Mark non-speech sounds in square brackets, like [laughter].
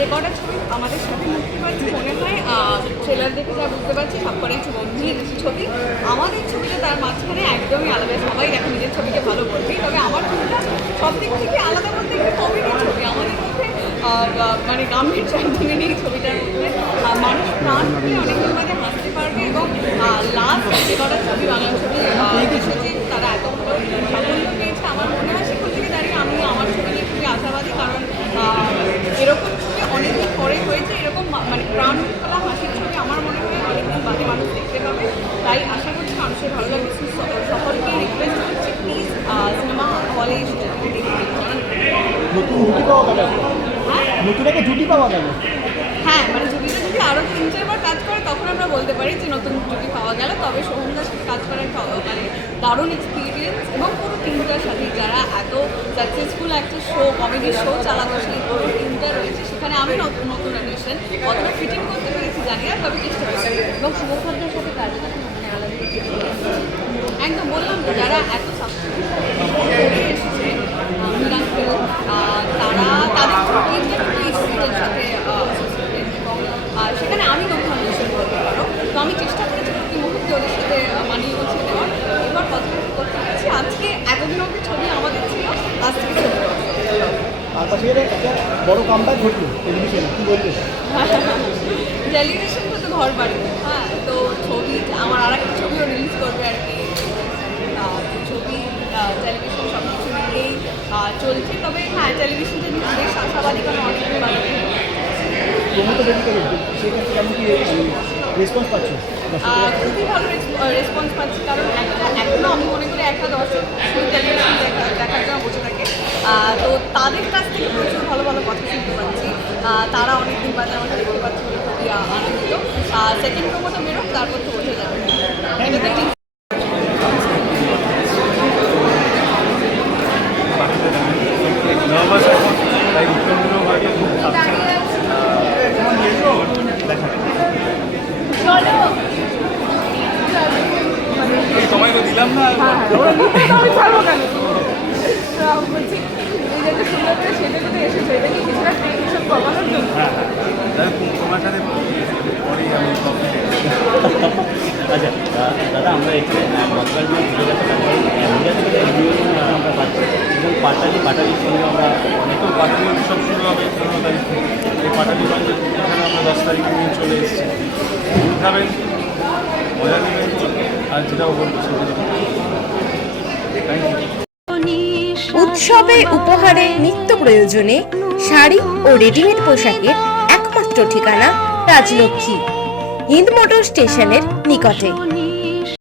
যে কটা ছবি আমাদের সাথে মুক্তি পাচ্ছে মনে হয় ট্রেলার দেখে যা বুঝতে পারছি, সব কটাই বন্ধুর ছবি। আমাদের ছবিটা তার মাঝখানে একদমই আলাদা, সবাই দেখো নিজের ছবিকে ভালো বলবে তবে আমার ছবিটা সব দিক থেকে আলাদা বলতে একটু কমেডি ছবি। আমাদের মধ্যে মানে গাম্ভীর্য একদমই নেই ছবিটার মধ্যে মানুষ প্রাণ খুলে অনেকদিন বাদে হাসতে পারবে এবং লাস্ট যে কটা ছবি বাংলা ছবি আহ, এসেছে তারা এত ভালো সাফল্য পেয়েছে আমার মনে হয় সেখান থেকে দাঁড়িয়ে আমি আমার ছবি নিয়ে খুবই আশাবাদী কারণ আহ, এরকম ছবি অনেকদিন পরে হয়েছে এরকম মা- মানে প্রাণ খোলা হাসির ছবি আমার মনে হয় অনেকদিন বাদে মানুষ দেখতে পাবে তাই আশা করছি মানুষের ভালো লাগবে সো স- সকলকে রিকোয়েস্ট করছি প্লিজ নতুন জুটি পাওয়া গেল? হ্যাঁ নতুন একটা জুটি পাওয়া গেল? হ্যাঁ মানে জুটিটা যদি আরও তিন চারবার কাজ করে তখন আমরা বলতে পারি যে নতুন জুটি পাওয়া গেল। তবে সোহমদার সাথে কাজ করার মানে দারুণ এক্সপিরিয়েন্স এবং পুরো টিমটার সাথে যারা এত সাকসেসফুল একটা শো কমেডি শো চালানো সেই পুরো টিমটা রয়েছে। সেখানে আমি নতুন নতুন অ্যাডিশন কতটা ফিটিং করতে পেরেছি জানি না তবে চেষ্টা করছি। এবং শুভখাদ্যের সাথে কাজ মানে আলাদা একদম বললাম তো যারা এত সাকসেসফুল এসেছে আহ, মিরান ফিল, আহ, তারা তাদের পুরো টিমটা কিন্তু এই ছবিটার সাথে associated এবং আহ, সেখানে আমি নতুন অডিশন করতে পারো তো আমি চেষ্টা করেছি প্রতি মুহূর্তে ওদের সাথে আহ, মানিয়ে গুছিয়ে দেওয়ার এবার কথা করতে পারছি আজকে এতদিন অব্দি ছবি আমাদের ছিল আজ থেকে ছবি হবে। পাশে একটা বড় কামব্যাক ঘটলো টেলিভিশনে কি বলবে টেলিভিশন [laughs] তো ঘর বাড়ি। হ্যাঁ তো ছবি আমার আর একটা ছবিও রিলিজ করবে আর কি। ছবি টেলিভিশন সব কিছু মিলিয়েই চলছে। তবে হ্যাঁ টেলিভিশনটা বেশ আশাবাদী কারণ অনেক বাড়বে। রেসপন্স পাচ্ছ? খুবই ভালো রেসপন্স পাচ্ছি। কারণ একটা এখনও আমি মনে করি একটা দর্শক টেলিভিশন দেখা দেখার জন্য বসে থাকে। তো তাদের কাছ থেকে প্রচুর ভালো ভালো কথা শুনতে পাচ্ছি। তারা অনেকদিন বাদে আমাকে দেখতে পাচ্ছে বলে খুবই আনন্দিত। সেকেন্ড প্রোমোটা বেরোক তারপর তো বোঝা যাবে। সময় তো দিলাম না [laughs] আমি ছাড়বো কেন বলছি নিজেকে সুন্দর করে সেটা যদি এসেছে এটা কি কিছুটা টেনশন কমানোর জন্য হ্যাঁ তাই তোমার সাথে পরেই আমি আচ্ছা দাদা আমরা এখানে গতকাল যে পুজো দেখা মিডিয়া থেকে ভিডিও আমরা পাচ্ছি। এবং পাটালি পাটালির সঙ্গে আমরা অনেক উৎসব শুরু হবে পনেরো তারিখ থেকে। এই পাটালি এখানে আমরা দশ তারিখে নিয়ে চলে এসেছি। খাবেন মজা নেবেন আর যেটাও বলব সেটা থ্যাংক ইউ উৎসবে উপহারে নিত্য প্রয়োজনে শাড়ি ও রেডিমেড পোশাকের ঠিকানা রাজলক্ষ্মী হিন্দ মোটর স্টেশনের নিকটে।